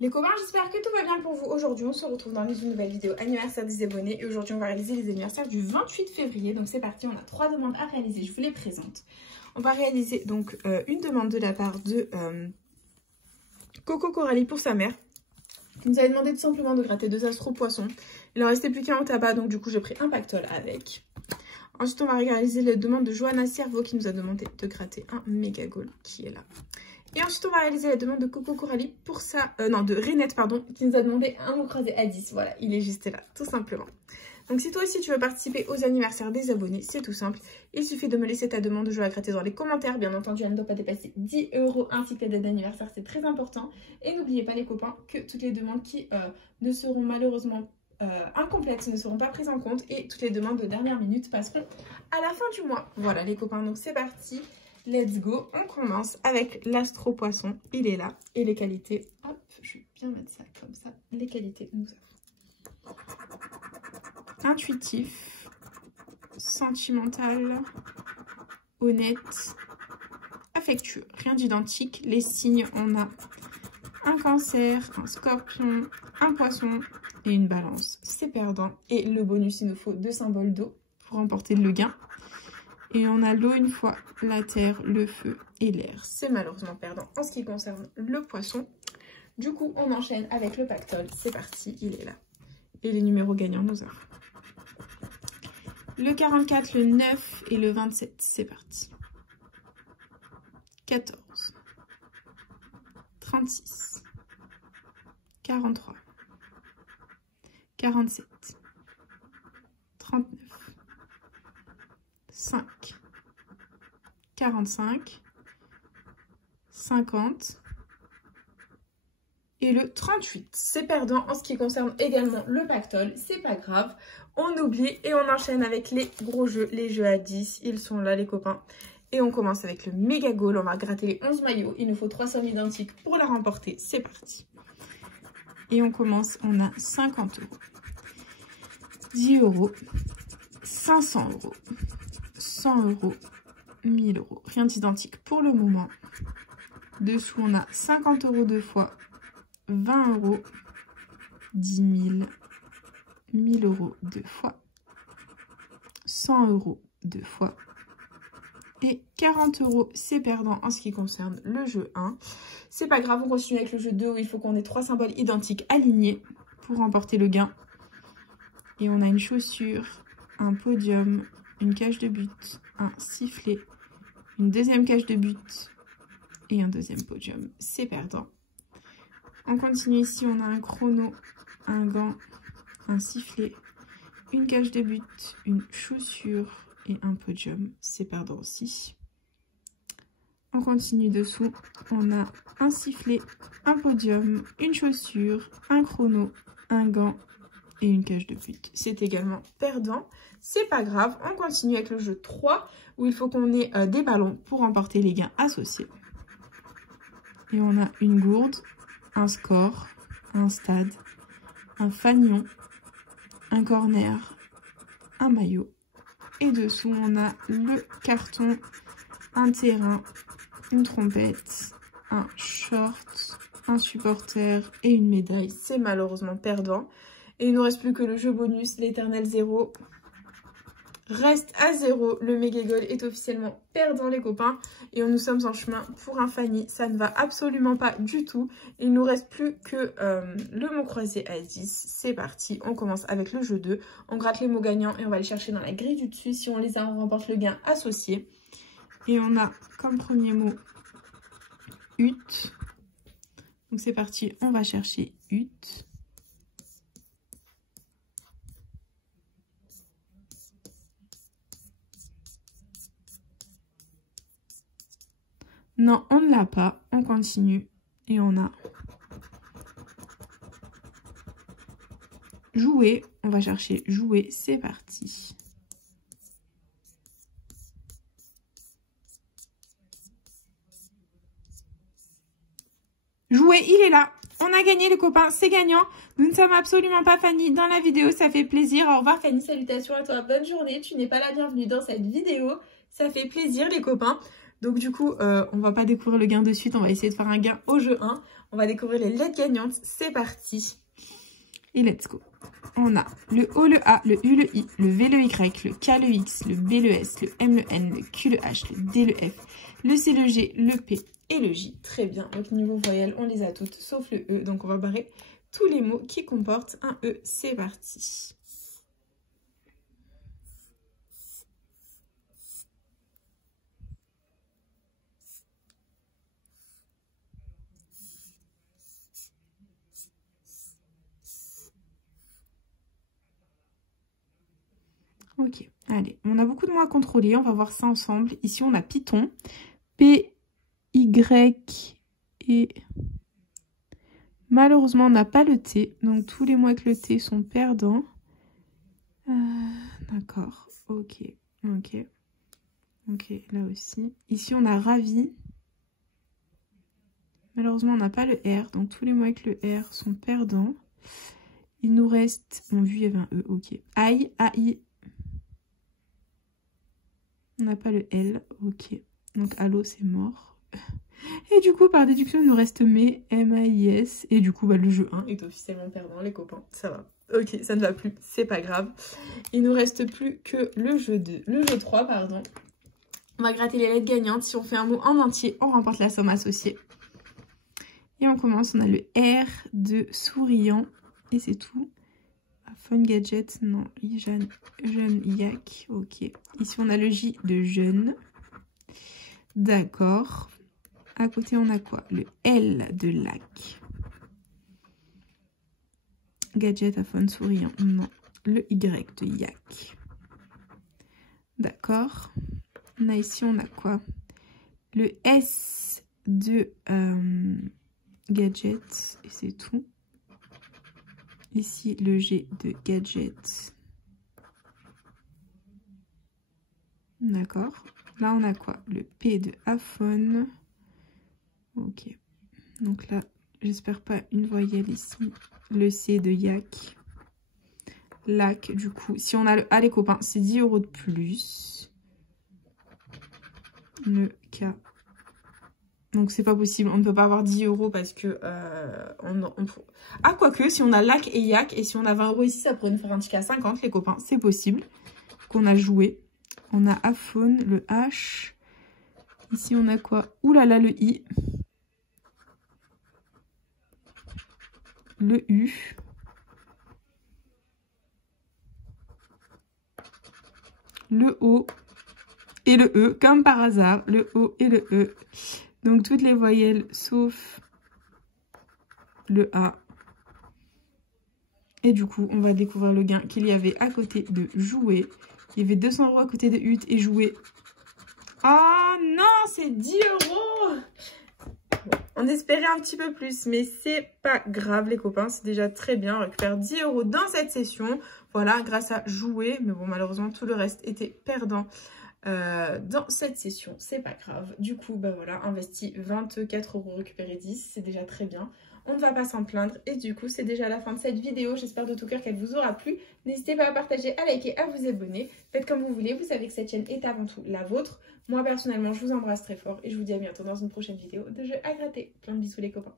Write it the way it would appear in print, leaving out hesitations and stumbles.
Les copains, j'espère que tout va bien pour vous. Aujourd'hui, on se retrouve dans une nouvelle vidéo anniversaire des abonnés. Et aujourd'hui, on va réaliser les anniversaires du 28 février. Donc c'est parti, on a 3 demandes à réaliser. Je vous les présente. On va réaliser donc une demande de la part de Coco Coralie pour sa mère. Il nous avait demandé tout simplement de gratter 2 astro poissons. Il en restait plus qu'un au tabac, donc du coup, j'ai pris un pactole avec. Ensuite, on va réaliser la demande de Johanna Cerveau qui nous a demandé de gratter un méga goal qui est là. Et ensuite, on va réaliser la demande de Coco Coralie pour sa... de Renette, pardon, qui nous a demandé un mot croisé à 10. Voilà, il est juste là, tout simplement. Donc, si toi aussi tu veux participer aux anniversaires des abonnés, c'est tout simple. Il suffit de me laisser ta demande de jeu à gratter dans les commentaires. Bien entendu, elle ne doit pas dépasser 10 € ainsi que la date d'anniversaire, c'est très important. Et n'oubliez pas, les copains, que toutes les demandes qui ne seront malheureusement incomplètes ne seront pas prises en compte. Et toutes les demandes de dernière minute passeront à la fin du mois. Voilà, les copains, donc c'est parti. Let's go, on commence avec l'astro poisson, il est là, et les qualités, hop, je vais bien mettre ça comme ça, les qualités, nous avons intuitif, sentimental, honnête, affectueux, rien d'identique, les signes, on a un cancer, un scorpion, un poisson et une balance, c'est perdant, et le bonus, il nous faut 2 symboles d'eau pour remporter le gain. Et on a l'eau une fois, la terre, le feu et l'air. C'est malheureusement perdant en ce qui concerne le poisson. Du coup, on enchaîne avec le pactole. C'est parti, il est là. Et les numéros gagnants nous avons le 44, le 9 et le 27. C'est parti. 14, 36, 43, 47, 39. 5, 45, 50 et le 38. C'est perdant en ce qui concerne également le pactole. C'est pas grave, on oublie et on enchaîne avec les gros jeux, les jeux à 10. Ils sont là les copains. Et on commence avec le méga goal. On va gratter les 11 maillots. Il nous faut 3 sommes identiques pour la remporter. C'est parti. Et on commence, on a 50 €, 10 €, 500 €. 100 €, 1000 €, rien d'identique pour le moment. Dessous, on a 50 € 2 fois, 20 €, 10 000, 1000 € 2 fois, 100 € 2 fois et 40 €. C'est perdant en ce qui concerne le jeu 1. C'est pas grave, on continue avec le jeu 2 où il faut qu'on ait 3 symboles identiques alignés pour remporter le gain. Et on a une chaussure, un podium, une cage de but, un sifflet, une deuxième cage de but et un deuxième podium. C'est perdant. On continue ici, on a un chrono, un gant, un sifflet, une cage de but, une chaussure et un podium. C'est perdant aussi. On continue dessous, on a un sifflet, un podium, une chaussure, un chrono, un gant et une cage de but. C'est également perdant. C'est pas grave, on continue avec le jeu 3 où il faut qu'on ait des ballons pour remporter les gains associés. Et on a une gourde, un score, un stade, un fanion, un corner, un maillot. Et dessous, on a le carton, un terrain, une trompette, un short, un supporter et une médaille. C'est malheureusement perdant. Et il ne nous reste plus que le jeu bonus, l'éternel 0. Reste à 0, le méga goal est officiellement perdant les copains. Et nous sommes en chemin pour un Fanny, ça ne va absolument pas du tout. Il ne nous reste plus que le mot croisé à 10. C'est parti, on commence avec le jeu 2. On gratte les mots gagnants et on va les chercher dans la grille du dessus. Si on les a, on remporte le gain associé. Et on a comme premier mot hutte. Donc c'est parti, on va chercher hutte. Non, on ne l'a pas. On continue. Et on a jouer. On va chercher jouer. C'est parti. Jouer, il est là. On a gagné les copains. C'est gagnant. Nous ne sommes absolument pas Fanny dans la vidéo. Ça fait plaisir. Au revoir Fanny. Salutations à toi. Bonne journée. Tu n'es pas la bienvenue dans cette vidéo. Ça fait plaisir les copains. Donc du coup, on va pas découvrir le gain de suite. On va essayer de faire un gain au jeu 1. On va découvrir les lettres gagnantes. C'est parti. Et let's go. On a le O, le A, le U, le I, le V, le Y, le K, le X, le B, le S, le M, le N, le Q, le H, le D, le F, le C, le G, le P et le J. Très bien. Donc niveau voyelles, on les a toutes sauf le E. Donc on va barrer tous les mots qui comportent un E. C'est parti. Ok, allez, on a beaucoup de mots à contrôler, on va voir ça ensemble. Ici, on a Python, P, Y et... Malheureusement, on n'a pas le T, donc tous les mots avec le T sont perdants. D'accord, ok, là aussi. Ici, on a Ravi. Malheureusement, on n'a pas le R, donc tous les mots avec le R sont perdants. Il nous reste... On vu, il y avait un E, ok. Aïe, AI. On n'a pas le L, ok. Donc allô, c'est mort. Et du coup, par déduction, il nous reste mais, M-A-I-S. Et du coup, le jeu 1 est officiellement perdant, les copains. Ça va. Ok, ça ne va plus, c'est pas grave. Il nous reste plus que le jeu 2. Le jeu 3, pardon. On va gratter les lettres gagnantes. Si on fait un mot en entier, on remporte la somme associée. Et on commence, on a le R de souriant. Et c'est tout. Fun gadget, non, jeune yak, ok. Ici on a le J de jeune. D'accord. À côté on a quoi? Le L de lac. Gadget à fun souriant, non. Le Y de yak. D'accord. On a ici on a quoi? Le S de gadget et c'est tout. Ici, le G de gadget. D'accord. Là, on a quoi? Le P de iPhone. Ok. Donc là, j'espère pas une voyelle ici. Le C de yak. Lac, du coup. Si on a le A, les copains, c'est 10 € de plus. Le K. Donc c'est pas possible, on ne peut pas avoir 10 € parce que Ah, quoique, si on a lac et yak, et si on a 20 € ici, ça pourrait nous faire un ticket à 50, les copains, c'est possible. Qu'on a joué. On a iPhone, le H. Ici on a quoi? Ouh là là, le I. Le U. Le O. Et le E, comme par hasard, le O et le E. Donc toutes les voyelles sauf le A. Et du coup, on va découvrir le gain qu'il y avait à côté de jouer. Il y avait 200 € à côté de hutte et jouer. Ah non, c'est 10 €. Bon, on espérait un petit peu plus, mais c'est pas grave les copains. C'est déjà très bien. On récupère 10 € dans cette session. Voilà, grâce à jouer. Mais bon, malheureusement, tout le reste était perdant. Dans cette session, c'est pas grave. Du coup, voilà, investi 24 €, récupéré 10, c'est déjà très bien. On ne va pas s'en plaindre. Et du coup, c'est déjà la fin de cette vidéo. J'espère de tout cœur qu'elle vous aura plu. N'hésitez pas à partager, à liker, à vous abonner. Faites comme vous voulez. Vous savez que cette chaîne est avant tout la vôtre. Moi, personnellement, je vous embrasse très fort. Et je vous dis à bientôt dans une prochaine vidéo de jeux à gratter. Plein de bisous les copains.